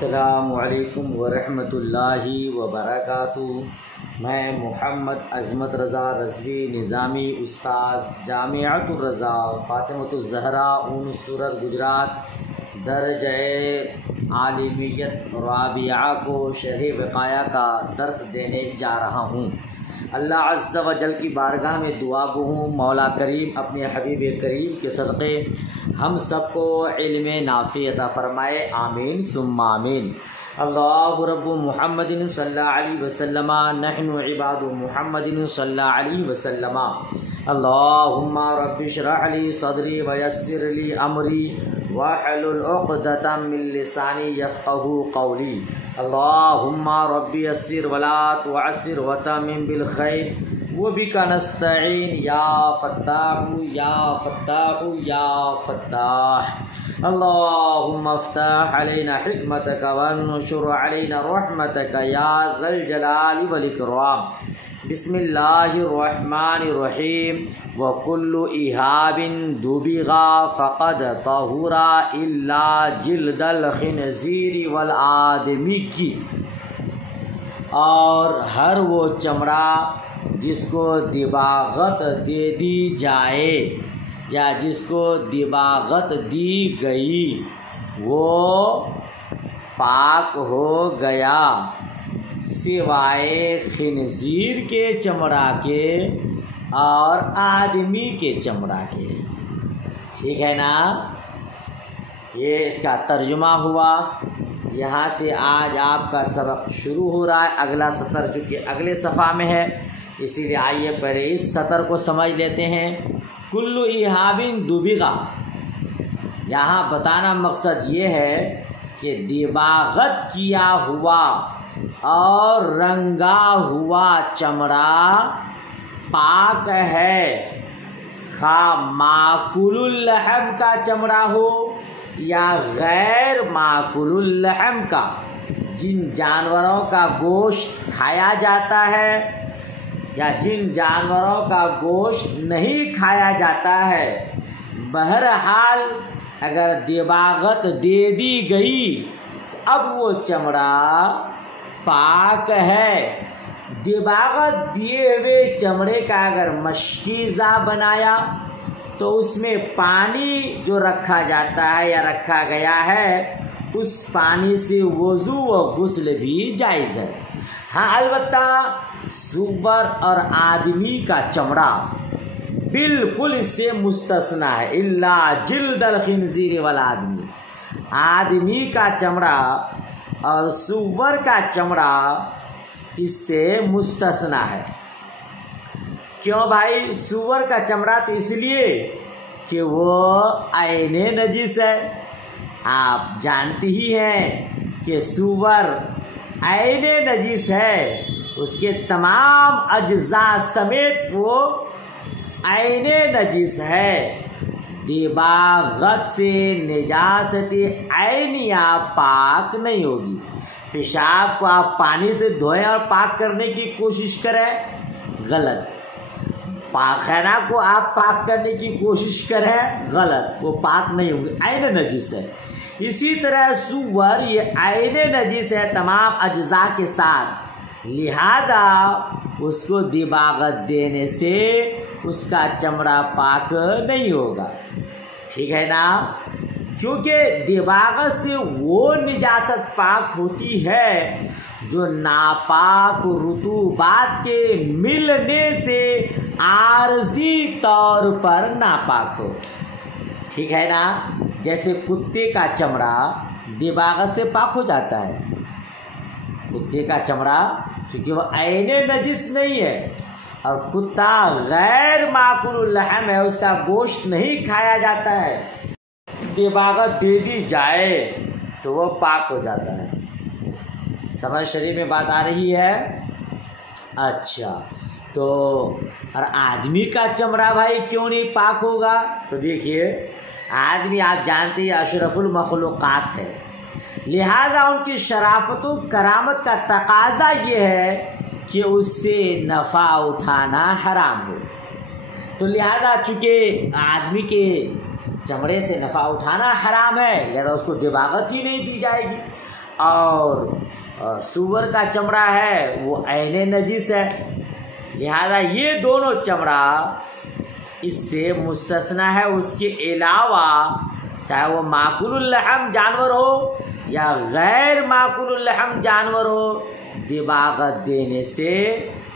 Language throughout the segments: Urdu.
السلام علیکم ورحمۃ اللہ وبرکاتہ۔ میں محمد عظمت رضا رضوی نظامی استاذ جامعۃ الرضا فاطمۃ الزہرا اون سورت گجرات درجہ عالمیت رابعہ کو شرح وقایہ کا درس دینے جا رہا ہوں۔ اللہ عز و جل کی بارگاہ میں دعا گو ہوں مولا کریم اپنے حبیب کریم کے صدقے ہم سب کو علم نافع عطا فرمائے، آمین ثم آمین۔ اللہ رب محمد صلی اللہ علیہ وسلم، نحن عباد محمد صلی اللہ علیہ وسلم۔ اللہم رب اشرح لی صدری ویسر لی امری واحلل عقدۃ من لسانی یفقہوا قولی۔ اللہم رب یسر ولا تعسر وتمم بالخیر وبک نستعین یا فتاح یا فتاح یا فتاح۔ اللہم افتح علینا حکمتک وانشر علینا رحمتک یا ذا الجلال والاکرام۔ بسم اللہ الرحمن الرحیم۔ وَكُلُّ إِهَابٍ دُبِغَ فَقَدْ طَهُرَ إِلَّا جِلْدَ الْخِنْزِيرِ وَالْآدَمِيِّ، اور ہر وہ چمڑا جس کو دباغت دے دی جائے یا جس کو دباغت دی گئی وہ پاک ہو گیا سوائے خنزیر کے چمڑا کے اور آدمی کے چمڑا کے۔ ٹھیک ہے نا؟ یہ اس کا ترجمہ ہوا۔ یہاں سے آج آپ کا سبق شروع ہو رہا ہے۔ اگلا سطر چونکہ اگلے صفحہ میں ہے، اسی لیے آئیے پہلے اس سطر کو سمجھ لیتے ہیں۔ کل ایہابن دبغا، یہاں بتانا مقصد یہ ہے کہ دباغت کیا ہوا اور رنگا ہوا چمڑا پاک ہے، خواہ معقول اللحم کا چمڑا ہو یا غیر معقول اللحم کا۔ جن جانوروں کا گوشت کھایا جاتا ہے یا جن جانوروں کا گوشت نہیں کھایا جاتا ہے، بہرحال اگر دباغت دے دی گئی تو اب وہ چمڑا پاک ہے۔ دباغت دیے ہوئے چمڑے کا اگر مشکیزہ بنایا تو اس میں پانی جو رکھا جاتا ہے یا رکھا گیا ہے اس پانی سے وضو و غسل بھی جائز ہے۔ ہاں البتہ سور اور آدمی کا چمڑا بالکل اس سے مستثنی ہے، الا جلد الخنزیر والآدمی۔ آدمی کا چمڑا اور سور کا چمڑا اس سے مستثنی ہے۔ کیوں بھائی؟ سور کا چمڑا تو اس لیے کہ وہ عین نجس ہے۔ آپ جانتے ہی ہیں کہ سور عین نجس ہے، اس کے تمام اجزاء سمیت وہ عین نجس ہے۔ دباغت سے نجاست عینیہ پاک نہیں ہوگی۔ پیشاب کو آپ پانی سے دھوئیں اور پاک کرنے کی کوشش کریں، غلط۔ پاخانہ کو آپ پاک کرنے کی کوشش کریں، غلط، وہ پاک نہیں ہوگی، عین نجس ہے۔ اسی طرح سور یہ عین نجس ہے تمام اجزاء کے ساتھ، لہذا اس کو دباغت دینے سے اس کا چمڑا پاک نہیں ہوگا۔ ٹھیک ہے نا؟ کیونکہ دباغت سے وہ نجاست پاک ہوتی ہے جو ناپاک رطوبات کے ملنے سے عارضی طور پر ناپاک ہو۔ ٹھیک ہے نا؟ جیسے کتے کا چمڑا دباغت سے پاک ہو جاتا ہے۔ کتے کا چمڑا کیونکہ وہ عین نجس نہیں ہے اور کتا غیر معقول اللحم ہے، اس کا گوشت نہیں کھایا جاتا ہے، دباغت دے دی جائے تو وہ پاک ہو جاتا ہے۔ سمجھ شریف میں بات آ رہی ہے؟ اچھا، تو اور آدمی کا چمڑا بھائی کیوں نہیں پاک ہوگا؟ تو دیکھیے، آدمی آپ جانتے ہیں اشرف المخلوقات ہے، لہذا ان کی شرافت و کرامت کا تقاضا یہ ہے کہ اس سے نفع اٹھانا حرام ہو۔ تو لہذا چونکہ آدمی کے چمڑے سے نفع اٹھانا حرام ہے، لہذا اس کو دباغت ہی نہیں دی جائے گی۔ اور سور کا چمڑا ہے وہ عین نجس ہے، لہذا یہ دونوں چمڑا اس سے مستثنا ہے۔ اس کے علاوہ چاہے وہ ماکول اللحم جانور ہو یا غیر ماکول اللحم جانور ہو، دباغت دینے سے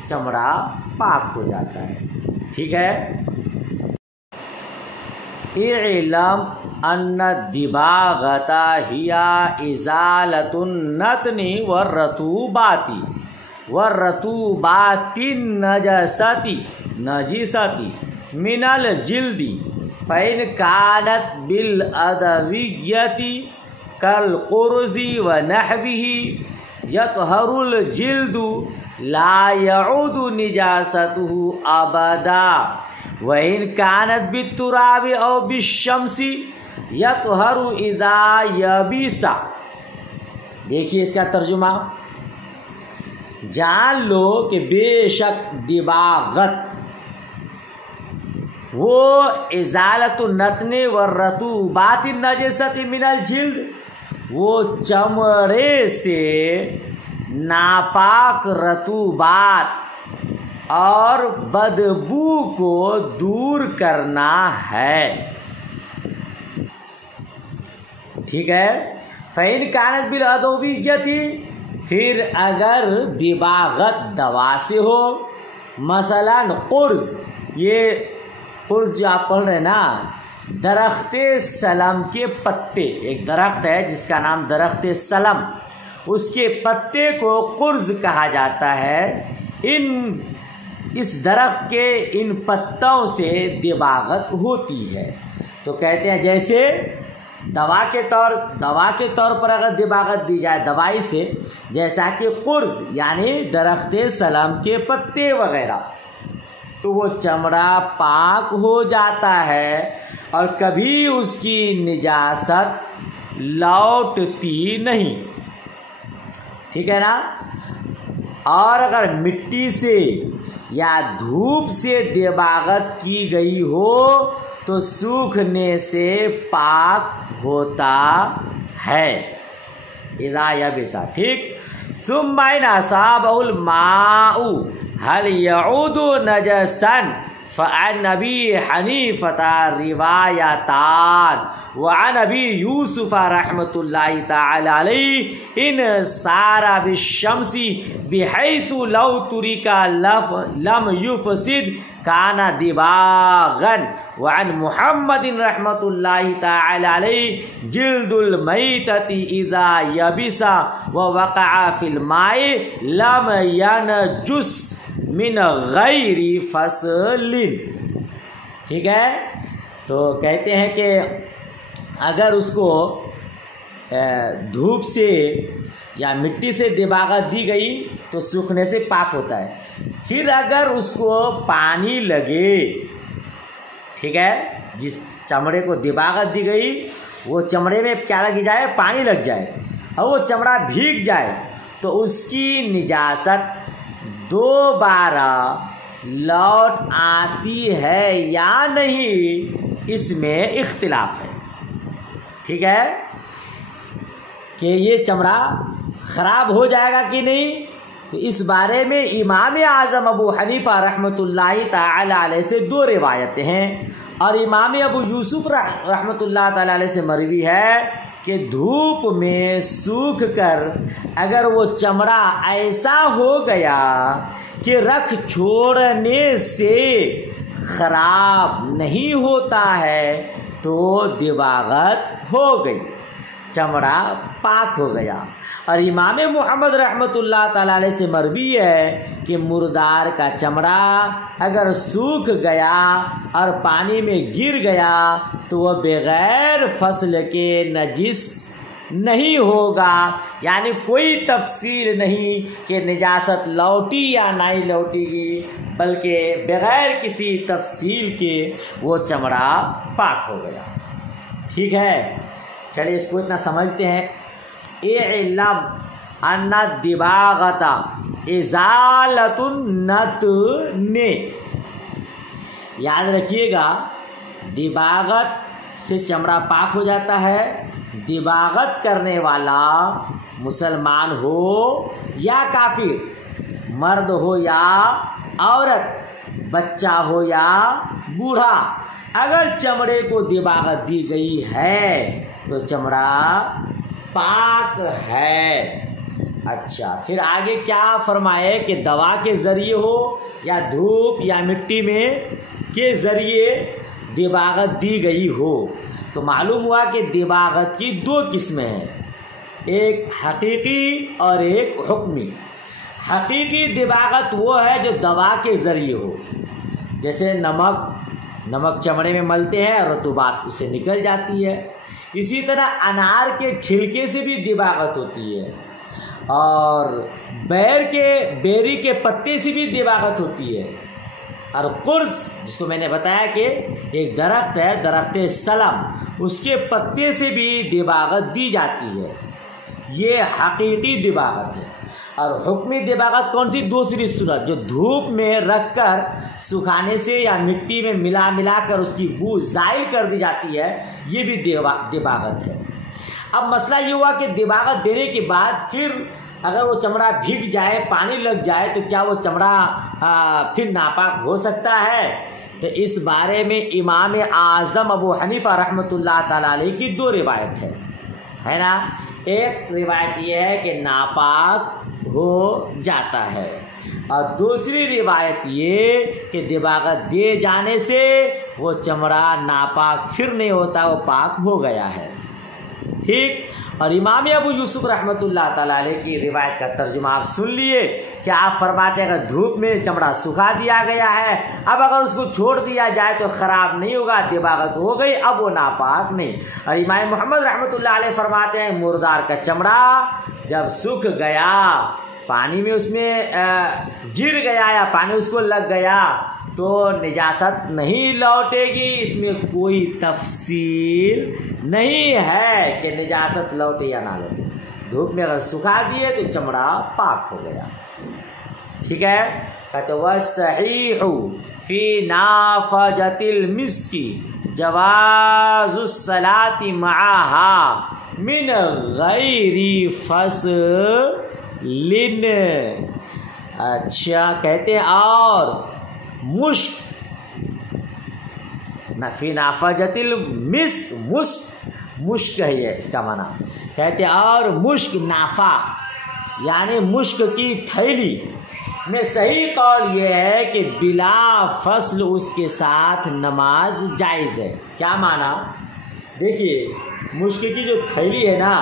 چمڑا پاک ہو جاتا ہے۔ ٹھیک ہے، اعلم ان الدباغۃ ہی ازالۃ النتن والرطوبات النجسۃ من الجلد فإن كانت بالأدویۃ كالقرز ونحوه يطهر الجلد لا يعود نجاسته أبدا وإن كانت بالتراب أو بالشمس يطهر إذا يبس۔ دیکھیے اس کا ترجمہ، جان لو کہ بے شک دباغت وہ ازالت النتن والرطوبات النجسۃ من الجلد، وہ چمڑے سے ناپاک رطوبات اور بدبو کو دور کرنا ہے۔ ٹھیک ہے، فَإِنْ كَانَتْ بِالْأَدْوِيَّةِ، پھر اگر دباغت دوا سے ہو، مثلا قرض، یہ قرض جو آپ پڑھ رہے ہیں نا، درخت سلم کے پتے، ایک درخت ہے جس کا نام درخت سلم، اس کے پتے کو قرض کہا جاتا ہے۔ اس درخت کے ان پتوں سے دباغت ہوتی ہے، تو کہتے ہیں جیسے دوا کے طور پر اگر دباغت دی جائے دوائی سے، جیسا کہ قرض یعنی درخت سلم کے پتے وغیرہ، تو وہ چمڑا پاک ہو جاتا ہے اور کبھی اس کی نجاست لوٹتی نہیں۔ ٹھیک ہے نا، اور اگر مٹی سے یا دھوپ سے دباغت کی گئی ہو تو سوکھنے سے پاک ہوتا ہے، اذا یبس۔ ٹھیک، ثم ان اصابہ الماء هل يعود نجسا فعن ابی حنیفۃ روایتان وعن ابی یوسف رحمۃ اللہ تعالی علیہ ان سار بالشمس بحیث لو ترک لم یفسد کان دباغا وعن محمد رحمۃ اللہ تعالی علیہ جلد المیتۃ اذا یبس ووقع فی الماء لم ینجس من غیر فصل۔ ٹھیک ہے، تو کہتے ہیں کہ اگر اس کو دھوپ سے یا مٹی سے دباغت دی گئی تو سوکھنے سے پاک ہوتا ہے۔ پھر اگر اس کو پانی لگے، ٹھیک ہے، جس چمڑے کو دباغت دی گئی وہ چمڑے میں کیا لگ جائے، پانی لگ جائے، اور وہ چمڑا بھیگ جائے تو اس کی نجاست دوبارہ لوٹ آتی ہے یا نہیں، اس میں اختلاف ہے۔ ٹھیک ہے، کہ یہ چمڑا خراب ہو جائے گا کہ نہیں، تو اس بارے میں امام اعظم ابو حنیفہ رحمۃ اللہ تعالی علیہ سے دو روایتیں ہیں، اور امام ابو یوسف رحمۃ اللہ تعالی علیہ سے مروی ہے کہ دھوپ میں سوکھ کر اگر وہ چمڑا ایسا ہو گیا کہ رکھ چھوڑنے سے خراب نہیں ہوتا ہے تو دباغت ہو گئی، چمڑا پاک ہو گیا۔ اور امام محمد رحمۃ اللہ تعالیٰ علیہ سے مروی ہے کہ مردار کا چمڑا اگر سوکھ گیا اور پانی میں گر گیا تو وہ بغیر فصل کے نجس نہیں ہوگا، یعنی کوئی تفصیل نہیں کہ نجاست لوٹی یا نہیں لوٹے گی، بلکہ بغیر کسی تفصیل کے وہ چمڑا پاک ہو گیا۔ ٹھیک ہے، چلیے اس کو اتنا سمجھتے ہیں۔ اعلم ان الدباغۃ ازالۃ النتن، یاد رکھیے گا دباغت سے چمڑا پاک ہو جاتا ہے دباغت کرنے والا مسلمان ہو یا کافر، مرد ہو یا عورت، بچہ ہو یا بوڑھا، اگر چمڑے کو دباغت دی گئی ہے تو چمڑا پاک ہے۔ اچھا، پھر آگے کیا فرمائے کہ دوا کے ذریعے ہو یا دھوپ یا مٹی میں کے ذریعے دباغت دی گئی ہو، تو معلوم ہوا کہ دباغت کی دو قسمیں ہیں، ایک حقیقی اور ایک حکمی۔ حقیقی دباغت وہ ہے جو دوا کے ذریعے ہو، جیسے نمک چمڑے میں ملتے ہیں، رطوبات اسے نکل جاتی ہے۔ اسی طرح انار کے چھلکے سے بھی دباغت ہوتی ہے، اور بیری کے پتے سے بھی دباغت ہوتی ہے، اور قرص جس کو میں نے بتایا کہ ایک درخت ہے، درخت سلم، اس کے پتے سے بھی دباغت دی جاتی ہے۔ یہ حقیقی دباغت ہے۔ اور حکمی دباغت کون سی؟ دوسری صورت جو دھوپ میں رکھ کر سکھانے سے یا مٹی میں ملا کر اس کی بو زائل کر دی جاتی ہے، یہ بھی دباغت ہے۔ اب مسئلہ یہ ہوا کہ دباغت دینے کے بعد پھر اگر وہ چمڑا بھیگ جائے، پانی لگ جائے، تو کیا وہ چمڑا پھر ناپاک ہو سکتا ہے؟ تو اس بارے میں امام اعظم ابو حنیفہ رحمۃ اللہ تعالی علیہ کی دو روایت ہے نا۔ ایک روایت یہ ہے کہ ناپاک ہو جاتا ہے، اور دوسری روایت یہ کہ دباغت دے جانے سے وہ چمڑا ناپاک پھر نہیں ہوتا، وہ پاک ہو گیا ہے۔ ٹھیک، اور امام ابو یوسف رحمۃ اللہ تعالیٰ علیہ کی روایت کا ترجمہ آپ سن لیے کہ آپ فرماتے ہیں کہ دھوپ میں چمڑا سکھا دیا گیا ہے، اب اگر اس کو چھوڑ دیا جائے تو خراب نہیں ہوگا، دباغت ہو گئی، اب وہ ناپاک نہیں۔ اور امام محمد رحمۃ اللہ علیہ فرماتے ہیں مردار کا چمڑا جب سوکھ گیا، پانی میں اس میں گر گیا یا پانی اس کو لگ گیا تو نجاست نہیں لوٹے گی، اس میں کوئی تفصیل نہیں ہے کہ نجاست لوٹے یا نہ لوٹے۔ دھوپ میں اگر سکھا دیے تو چمڑا پاک ہو گیا۔ ٹھیک ہے، کہتے وَالصَّحِيحُ فِي نَافَجَةِ الْمِسْكِ جَوَازُ الصَّلَاةِ مَعَهَا مِنْ غَيْرِ فَصْلٍ۔ اچھا، کہتے ہیں اور مشک، فی نافجت المسک، مشک ہے یہ اس کا معنی، کہتے ہیں اور مشک نافا یعنی مشک کی تھیلی میں صحیح قول یہ ہے کہ بلا فصل اس کے ساتھ نماز جائز ہے۔ کیا معنی؟ دیکھیے، مشک کی جو تھیلی ہے نا،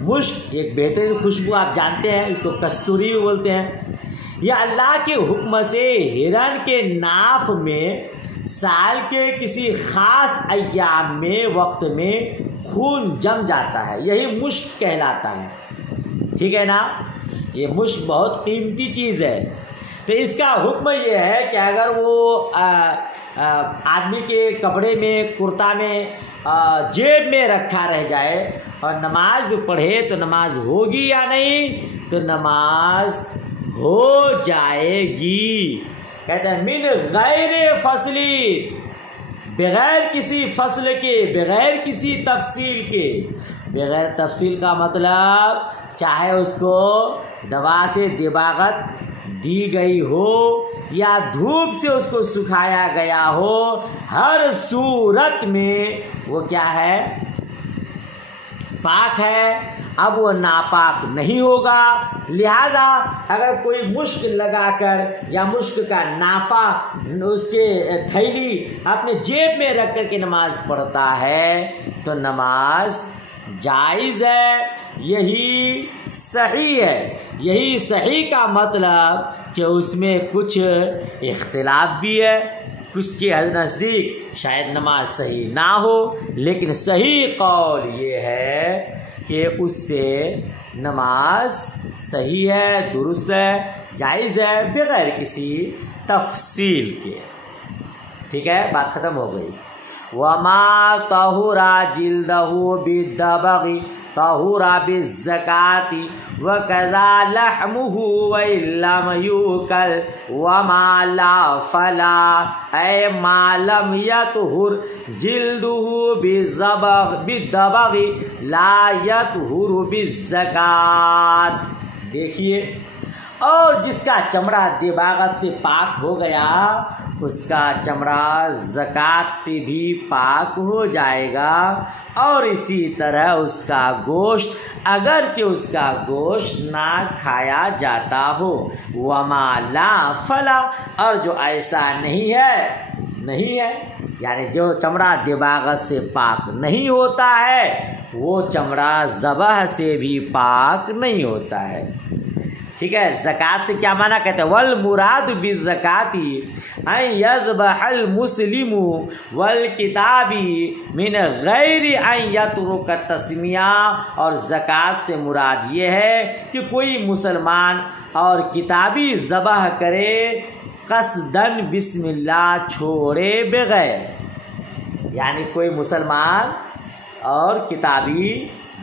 مشک ایک بہترین خوشبو آپ جانتے ہیں، اس کو کستوری بھی بولتے ہیں۔ یہ اللہ کے حکم سے ہرن کے ناف میں سال کے کسی خاص ایام میں وقت میں خون جم جاتا ہے، یہی مشک کہلاتا ہے۔ ٹھیک ہے نا، یہ مشک بہت قیمتی چیز ہے۔ تو اس کا حکم یہ ہے کہ اگر وہ آدمی کے کپڑے میں، کرتا میں، جیب میں رکھا رہ جائے اور نماز پڑھے تو نماز ہوگی یا نہیں؟ تو نماز ہو جائے گی۔ کہتے ہیں من غیر فصلی، بغیر کسی فصل کے، بغیر کسی تفصیل کے۔ بغیر تفصیل کا مطلب چاہے اس کو دوا سے دباغت دی گئی ہو یا دھوپ سے اس کو سکھایا گیا ہو، ہر صورت میں وہ کیا ہے؟ پاک ہے۔ اب وہ ناپاک نہیں ہوگا۔ لہذا اگر کوئی مشک لگا کر یا مشک کا نافہ اس کے تھیلی اپنے جیب میں رکھ کر کے نماز پڑھتا ہے تو نماز جائز ہے، یہی صحیح ہے۔ یہی صحیح کا مطلب کہ اس میں کچھ اختلاف بھی ہے، کچھ کے نزدیک شاید نماز صحیح نہ ہو، لیکن صحیح قول یہ ہے کہ اس سے نماز صحیح ہے، درست ہے، جائز ہے، بغیر کسی تفصیل کے۔ ٹھیک ہے، بات ختم ہو گئی۔ وَمَا طَهُرَ جِلْدَهُ بِالدَّبَغِ طہورا بالزکاتی وکذا لحمہ وإن لم یوکل وما لا فلا اے ما لم یطہر جلدہ بالدبغ لا یطہر بالزکات. دیکھیے، اور جس کا چمڑا دباغت سے پاک ہو گیا اس کا چمڑا زکات سے بھی پاک ہو جائے گا، اور اسی طرح اس کا گوشت اگرچہ اس کا گوشت نہ کھایا جاتا ہو. وما لا فلا، اور جو ایسا نہیں ہے یعنی جو چمڑا دباغت سے پاک نہیں ہوتا ہے وہ چمڑا ذبح سے بھی پاک نہیں ہوتا ہے. ٹھیک ہے، زکات سے کیا معنی کہتے ہیں؟ والمراد بالزکات ان یذبح المسلم والکتاب من غیر ان یترک التسمیہ. اور زکات سے مراد یہ ہے کہ کوئی مسلمان اور کتابی ذبح کرے قصدن بسم اللہ چھوڑے بغیر. یعنی کوئی مسلمان اور کتابی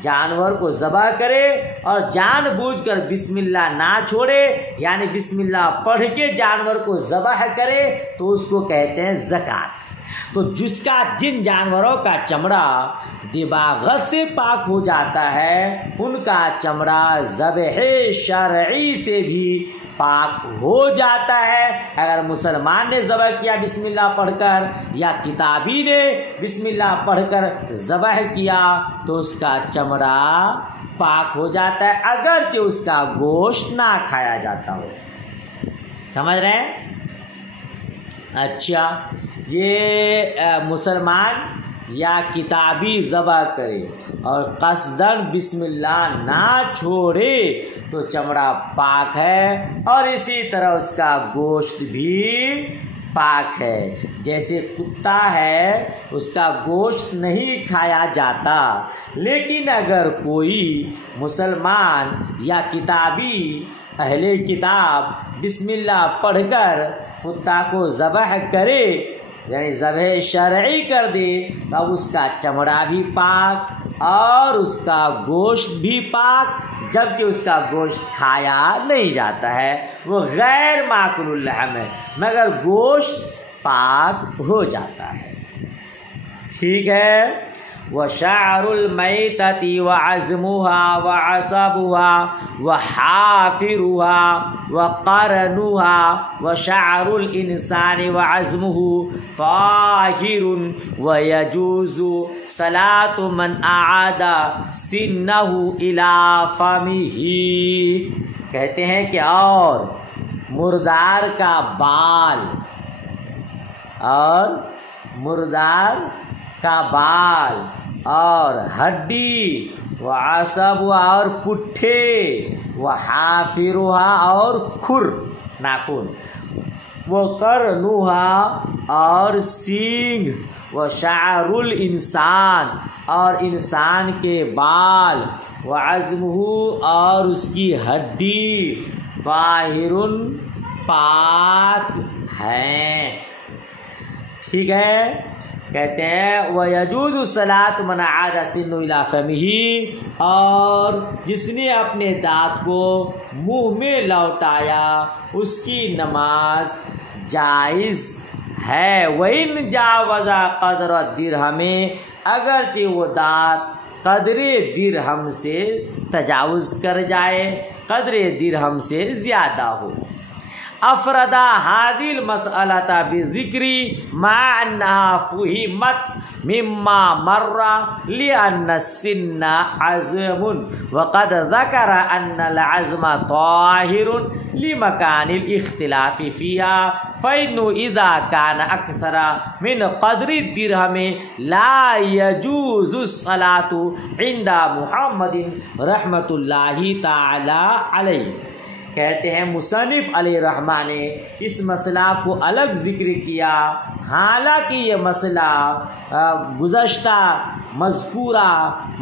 جانور کو ذبح کرے اور جان بوجھ کر بسم اللہ نہ چھوڑے، یعنی بسم اللہ پڑھ کے جانور کو ذبح کرے تو اس کو کہتے ہیں زکات. تو جن جانوروں کا چمڑا دباغت سے پاک ہو جاتا ہے ان کا چمڑا ذبح شرعی سے بھی پاک ہو جاتا ہے. اگر مسلمان نے ذبح کیا بسم اللہ پڑھ کر یا کتابی نے بسم اللہ پڑھ کر ذبح کیا تو اس کا چمڑا پاک ہو جاتا ہے اگرچہ اس کا گوشت نہ کھایا جاتا ہو. سمجھ رہے ہیں؟ اچھا، یہ مسلمان یا کتابی ذبح کرے اور قصدن بسم اللہ نہ چھوڑے تو چمڑا پاک ہے، اور اسی طرح اس کا گوشت بھی پاک ہے. جیسے کتا ہے اس کا گوشت نہیں کھایا جاتا، لیکن اگر کوئی مسلمان یا کتابی اہل کتاب بسم اللہ پڑھ کر کتا کو ذبح کرے یعنی ذبح شرعی کر دے تو اب اس کا چمڑا بھی پاک اور اس کا گوشت بھی پاک، جبکہ اس کا گوشت کھایا نہیں جاتا ہے، وہ غیر ماکول اللحم ہے مگر گوشت پاک ہو جاتا ہے. ٹھیک ہے. وشعر المیتۃ وعظمها وعصبها وحافرها وقرنها وشعر الانسان وعظمه طاہر ويجوز صلاة من اعاد سنه الى فمه. کہتے ہیں کہ اور مردار کا بال اور ہڈی وعصب اور پٹھے وحافرها اور کھر ناخن وقرنها اور سینگ وشعر الانسان اور انسان کے بال وعظمه اور اس کی ہڈی طاہر پاک ہیں. ٹھیک ہے. کہتے ہیں وَيَجُوزُ الصَّلَاةُ مَنْ عَادَ سِنُّ إِلَىٰ فَمِهِ، اور جس نے اپنے دانت کو منہ میں لوٹایا اس کی نماز جائز ہے. وَإِنْ جَاوَزَ قَدْرَ الدِّرْهَمِ، اگرچہ وہ دانت قدر درہم سے تجاوز کر جائے، قدر درہم سے زیادہ ہو. افردا هذه المسألة بالذکر مع انها فهمت مما مر لأن السن عظم، وقد ذكر ان العظم طاهر لمكان الاختلاف فيها، فإنه إذا كان أكثر من قدر الدرهم لا يجوز الصلاة عند محمد رحمۃ اللہ تعالی علیہ. کہتے ہیں مصنف علیہ الرحمہ نے اس مسئلہ کو الگ ذکر کیا، حالانکہ یہ مسئلہ گزشتہ مذکورہ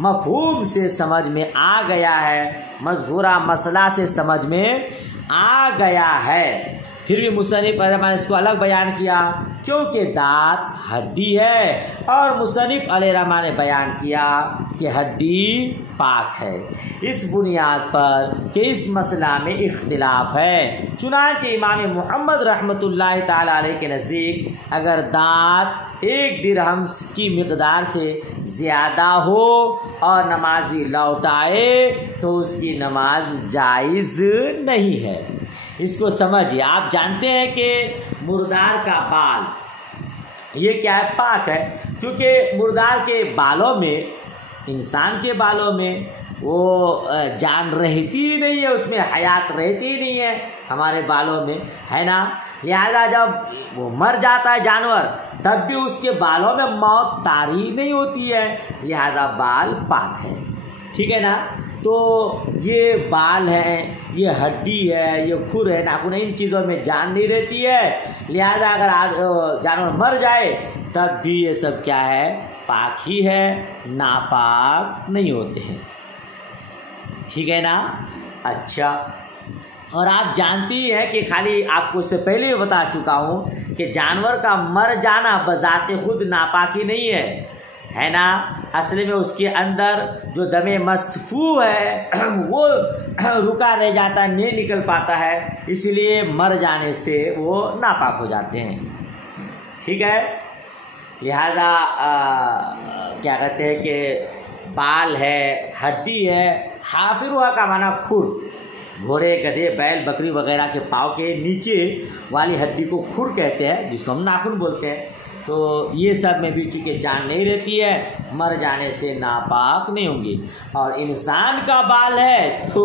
مفہوم سے سمجھ میں آ گیا ہے، مذکورہ مسئلہ سے سمجھ میں آ گیا ہے. پھر بھی مصنف علیہ الرحمہ نے اس کو الگ بیان کیا کیونکہ دانت ہڈی ہے، اور مصنف علیہ رحمہ نے بیان کیا کہ ہڈی پاک ہے، اس بنیاد پر کہ اس مسئلہ میں اختلاف ہے۔ چنانچہ امام محمد رحمۃ اللہ تعالی علیہ کے نزدیک اگر دانت 1 درہم کی مقدار سے زیادہ ہو اور نمازی لوٹائے تو اس کی نماز جائز نہیں ہے۔ اس کو سمجھیے، آپ جانتے ہیں کہ مردار کا بال یہ کیا ہے؟ پاک ہے، کیونکہ مردار کے بالوں میں، انسان کے بالوں میں وہ جان رہتی ہی نہیں ہے، اس میں حیات رہتی ہی نہیں ہے ہمارے بالوں میں، ہے نا؟ لہذا جب وہ مر جاتا ہے جانور تب بھی اس کے بالوں میں موت طاری نہیں ہوتی ہے، لہذا بال پاک ہے، ٹھیک ہے نا؟ تو یہ بال ہے، یہ ہڈی ہے، یہ کھر ہے، ناخن، ان چیزوں میں جان نہیں رہتی ہے، لہذا اگر جانور مر جائے تب بھی یہ سب کیا ہے؟ پاک ہی ہے، ناپاک نہیں ہوتے ہیں، ٹھیک ہے نا؟ اچھا، اور آپ جانتی ہیں کہ خالی آپ کو اس سے پہلے ہی بتا چکا ہوں کہ جانور کا مر جانا بذات خود ناپاکی نہیں ہے نا؟ اصل میں اس کے اندر جو دم مصفوح ہے وہ رکا رہ جاتا ہے، نہیں نکل پاتا ہے، اس لیے مر جانے سے وہ ناپاک ہو جاتے ہیں، ٹھیک ہے؟ لہذا کیا کہتے ہیں کہ بال ہے، ہڈی ہے، حافرہ کا معنی کھر، گھوڑے، گدھے، بیل، بکری وغیرہ کے پاؤں کے نیچے والی ہڈی کو کھر کہتے ہیں، جس کو ہم ناخن بولتے ہیں۔ تو یہ سب میں بھی چونکہ جان نہیں رہتی ہے، مر جانے سے ناپاک نہیں ہوں گی۔ اور انسان کا بال ہے تو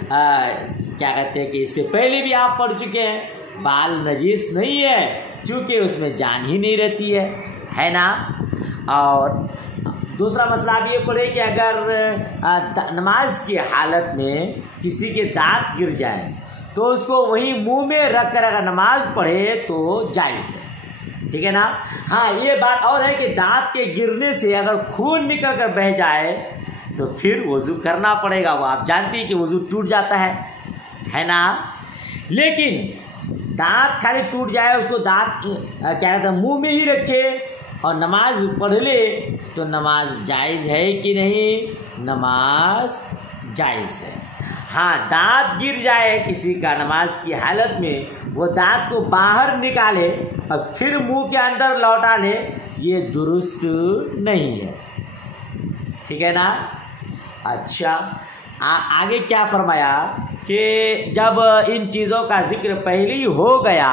کیا کہتے ہیں کہ اس سے پہلے بھی آپ پڑھ چکے ہیں، بال نجیس نہیں ہے کیونکہ اس میں جان ہی نہیں رہتی ہے نا؟ اور دوسرا مسئلہ آپ یہ پڑھے کہ اگر نماز کی حالت میں کسی کے دانت گر جائیں تو اس کو وہی منہ میں رکھ کر اگر نماز پڑھے تو جائز ہے، ٹھیک ہے نا؟ ہاں، یہ بات اور ہے کہ دانت کے گرنے سے اگر خون نکل کر بہہ جائے تو پھر وضو کرنا پڑے گا، وہ آپ جانتی ہیں کہ وضو ٹوٹ جاتا ہے نا؟ لیکن دانت خالی ٹوٹ جائے، اس کو دانت کیا کہتے ہیں منہ میں ہی رکھے اور نماز پڑھ لے تو نماز جائز ہے کہ نہیں؟ نماز جائز ہے۔ ہاں، دانت گر جائے کسی کا نماز کی حالت میں، وہ دانت کو باہر نکالے اور پھر منہ کے اندر لوٹا لے، یہ درست نہیں ہے، ٹھیک ہے نا؟ اچھا، آگے کیا فرمایا کہ جب ان چیزوں کا ذکر پہلے ہی ہو گیا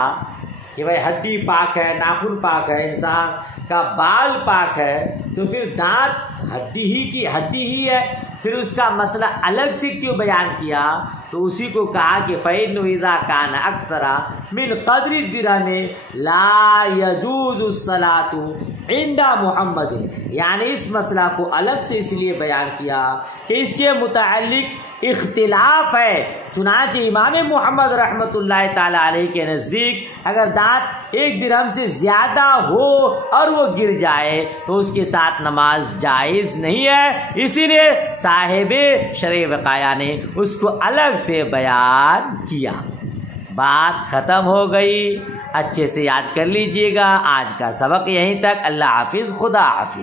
کہ بھائی ہڈی پاک ہے، ناخن پاک ہے، انسان کا بال پاک ہے، تو پھر دانت ہڈی ہی ہے، پھر اس کا مسئلہ الگ سے کیوں بیان کیا؟ تو اسی کو کہا کہ فَإِنُّ إِذَا كَانَ أَكْثَرَ مِنْ قَدْرِ الدِّرْهَمِ لَا يَجُوزُ الصَّلَاةُ عِنْدَ مُحَمَّدٍ، یعنی اس مسئلہ کو الگ سے اس لیے بیان کیا کہ اس کے متعلق اختلاف ہے۔ چنانچہ امام محمد رحمۃ اللہ تعالی علیہ کے نزدیک اگر دانت 1 درہم سے زیادہ ہو اور وہ گر جائے تو اس کے ساتھ نماز جائز نہیں ہے، اسی لیے صاحب شرح وقایہ نے اس کو الگ سے بیان کیا۔ بات ختم ہو گئی، اچھے سے یاد کر لیجئے گا۔ آج کا سبق یہیں تک، اللہ حافظ، خدا حافظ۔